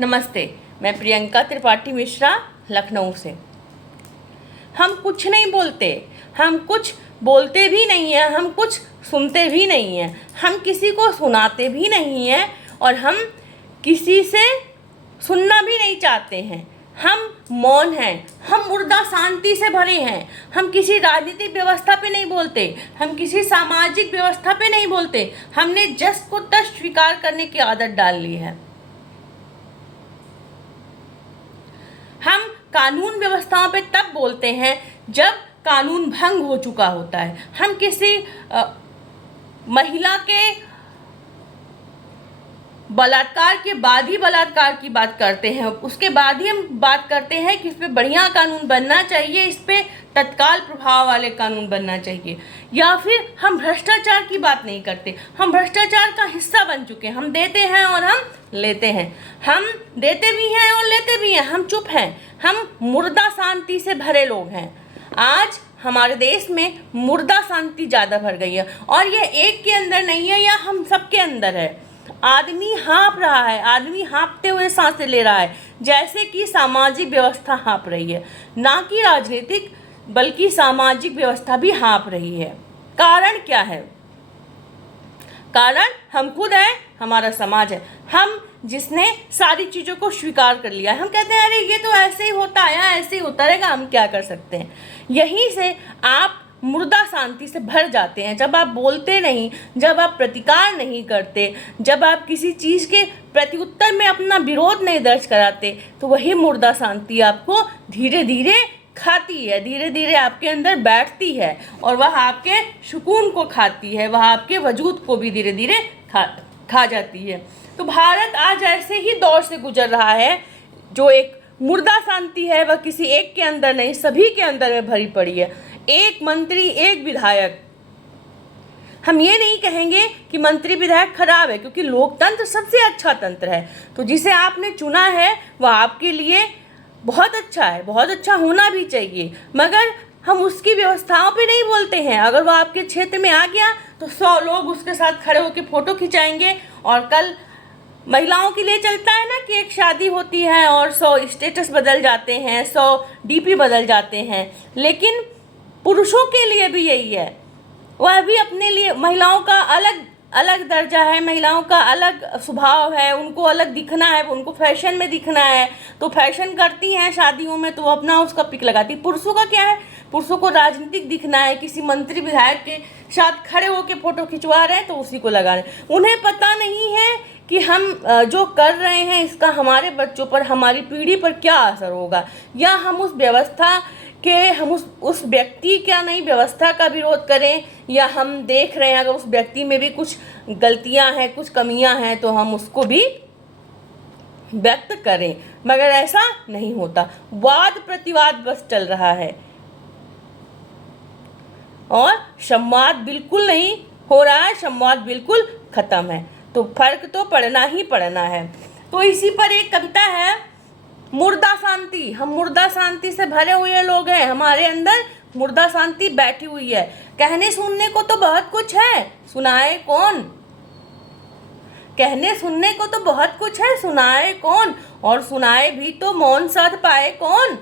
नमस्ते, मैं प्रियंका त्रिपाठी मिश्रा लखनऊ से। हम कुछ नहीं बोलते, हम कुछ बोलते भी नहीं हैं, हम कुछ सुनते भी नहीं हैं, हम किसी को सुनाते भी नहीं हैं और हम किसी से सुनना भी नहीं चाहते हैं। हम मौन हैं, हम मुर्दा शांति से भरे हैं। हम किसी राजनीतिक व्यवस्था पे नहीं बोलते, हम किसी सामाजिक व्यवस्था पे नहीं बोलते। हमने जस्ट को तस्ट स्वीकार करने की आदत डाल ली है। हम कानून व्यवस्थाओं पे तब बोलते हैं जब कानून भंग हो चुका होता है। हम किसी महिला के बलात्कार के बाद ही बलात्कार की बात करते हैं, उसके बाद ही हम बात करते हैं कि इस पे बढ़िया कानून बनना चाहिए, इस पे तत्काल प्रभाव वाले कानून बनना चाहिए। या फिर हम भ्रष्टाचार की बात नहीं करते, हम भ्रष्टाचार का हिस्सा बन चुके हैं। हम देते हैं और हम लेते हैं, हम देते भी हैं और लेते भी हैं। हम चुप हैं, हम मुर्दा शांति से भरे लोग हैं। आज हमारे देश में मुर्दा शांति ज़्यादा भर गई है और यह एक के अंदर नहीं है, यह हम सब के अंदर है। आदमी हाँप रहा है, आदमी हाँपते हुए सांसें ले रहा है, जैसे कि सामाजिक व्यवस्था हाँप रही है। ना कि राजनीतिक बल्कि सामाजिक व्यवस्था भी हाँप रही है। कारण क्या है? कारण हम खुद हैं, हमारा समाज है। हम जिसने सारी चीज़ों को स्वीकार कर लिया है। हम कहते हैं अरे ये तो ऐसे ही होता है, ऐसे ही होता रहेगा, हम क्या कर सकते हैं। यहीं से आप मुर्दा शांति से भर जाते हैं। जब आप बोलते नहीं, जब आप प्रतिकार नहीं करते, जब आप किसी चीज़ के प्रत्युत्तर में अपना विरोध नहीं दर्ज कराते, तो वही मुर्दा शांति आपको धीरे धीरे खाती है, धीरे धीरे आपके अंदर बैठती है और वह आपके सुकून को खाती है, वह आपके वजूद को भी धीरे धीरे खा जाती है। तो भारत आज ऐसे ही दौर से गुजर रहा है। जो एक मुर्दा शांति है वह किसी एक के अंदर नहीं, सभी के अंदर में भरी पड़ी है। एक मंत्री, एक विधायक। हम ये नहीं कहेंगे कि मंत्री विधायक खराब है, क्योंकि लोकतंत्र सबसे अच्छा तंत्र है। तो जिसे आपने चुना है वह आपके लिए बहुत अच्छा है, बहुत अच्छा होना भी चाहिए, मगर हम उसकी व्यवस्थाओं पे नहीं बोलते हैं। अगर वह आपके क्षेत्र में आ गया तो 100 लोग उसके साथ खड़े होकर फोटो खिंचाएंगे। और कल महिलाओं के लिए चलता है ना कि एक शादी होती है और 100 स्टेटस बदल जाते हैं, 100 डीपी बदल जाते हैं। लेकिन पुरुषों के लिए भी यही है, वह भी अपने लिए, महिलाओं का अलग अलग दर्जा है, महिलाओं का अलग स्वभाव है, उनको अलग दिखना है, उनको फैशन में दिखना है, तो फैशन करती हैं शादियों में, तो वो अपना उसका पिक लगाती। पुरुषों का क्या है? पुरुषों को राजनीतिक दिखना है, किसी मंत्री विधायक के साथ खड़े होकर फोटो खिंचवा रहे हैं तो उसी को लगा रहे हैं। उन्हें पता नहीं है कि हम जो कर रहे हैं इसका हमारे बच्चों पर, हमारी पीढ़ी पर क्या असर होगा, या हम उस व्यवस्था कि हम उस व्यक्ति क्या नई व्यवस्था का विरोध करें, या हम देख रहे हैं अगर उस व्यक्ति में भी कुछ गलतियां हैं, कुछ कमियां हैं, तो हम उसको भी व्यक्त करें। मगर ऐसा नहीं होता, वाद प्रतिवाद बस चल रहा है और संवाद बिल्कुल नहीं हो रहा है, संवाद बिल्कुल खत्म है। तो फर्क तो पड़ना ही पड़ना है। तो इसी पर एक कविता है, मुर्दा शांति। हम मुर्दा शांति से भरे हुए लोग हैं, हमारे अंदर मुर्दा शांति बैठी हुई है। कहने सुनने को तो बहुत कुछ है, सुनाए कौन? कहने सुनने को तो बहुत कुछ है, सुनाए कौन? और सुनाए भी तो मौन साध पाए कौन?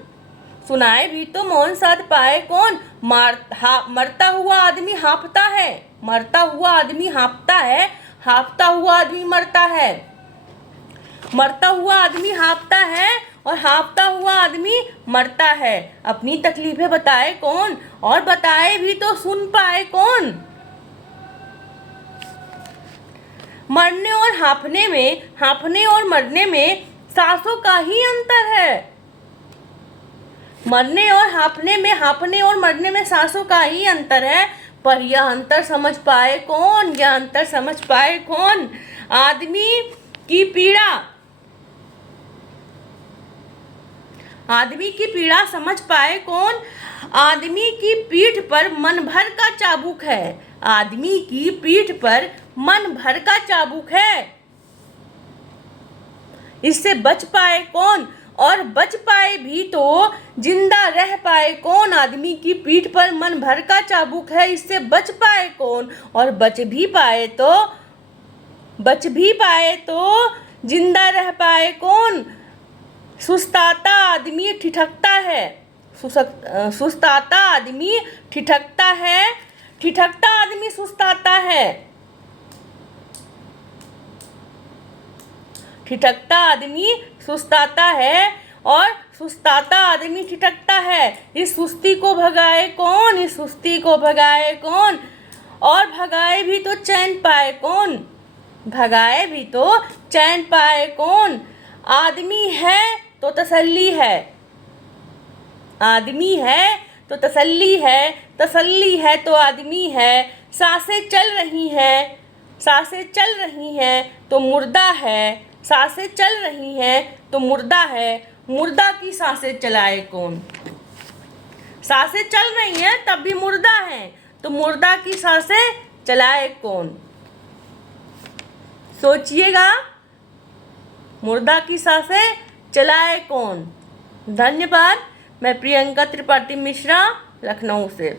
सुनाए भी तो मौन साध पाए कौन? मरता हुआ आदमी हाँफता है, मरता हुआ आदमी हाँफता है, हाँफता हुआ आदमी मरता है। मरता हुआ आदमी हाँफता है और हाँफता हुआ आदमी मरता है। अपनी तकलीफें बताए कौन? और बताए भी तो सुन पाए कौन? मरने और हाँफने में, हाँफने और मरने में सांसों का ही अंतर है। मरने और हाँफने में, हाँफने और मरने में सांसों का ही अंतर है। पर यह अंतर समझ पाए कौन? यह अंतर समझ पाए कौन? आदमी की पीड़ा, आदमी की पीड़ा समझ पाए कौन? आदमी की पीठ पर मन भर का चाबुक है, आदमी की पीठ पर मन भर का चाबुक है। इससे बच पाए कौन? और बच पाए भी तो जिंदा रह पाए कौन? आदमी की पीठ पर मन भर का चाबुक है, इससे बच पाए कौन? और बच भी पाए तो जिंदा रह पाए कौन? सुस्ताता आदमी ठिठकता है। सुस्ताता आदमी ठिठकता है। ठिठकता आदमी सुस्ताता है। ठिठकता आदमी सुस्ताता है और सुस्ताता आदमी ठिठकता है। इस सुस्ती को भगाए कौन? इस सुस्ती को भगाए कौन? और भगाए भी तो चैन पाए कौन? भगाए भी तो चैन पाए कौन? आदमी है तो तसल्ली है। आदमी है तो तसल्ली है। तसल्ली है तो आदमी है। सांसें चल रही हैं। सांसें चल रही हैं तो मुर्दा है। सांसें चल रही हैं तो मुर्दा है। मुर्दा की सांसें चलाए कौन? सांसें चल रही हैं तब भी मुर्दा है, तो मुर्दा की सांसें चलाए कौन? सोचिएगा, मुर्दा की सांसें चलाए कौन? धन्यवाद। मैं प्रियंका त्रिपाठी मिश्रा, लखनऊ से।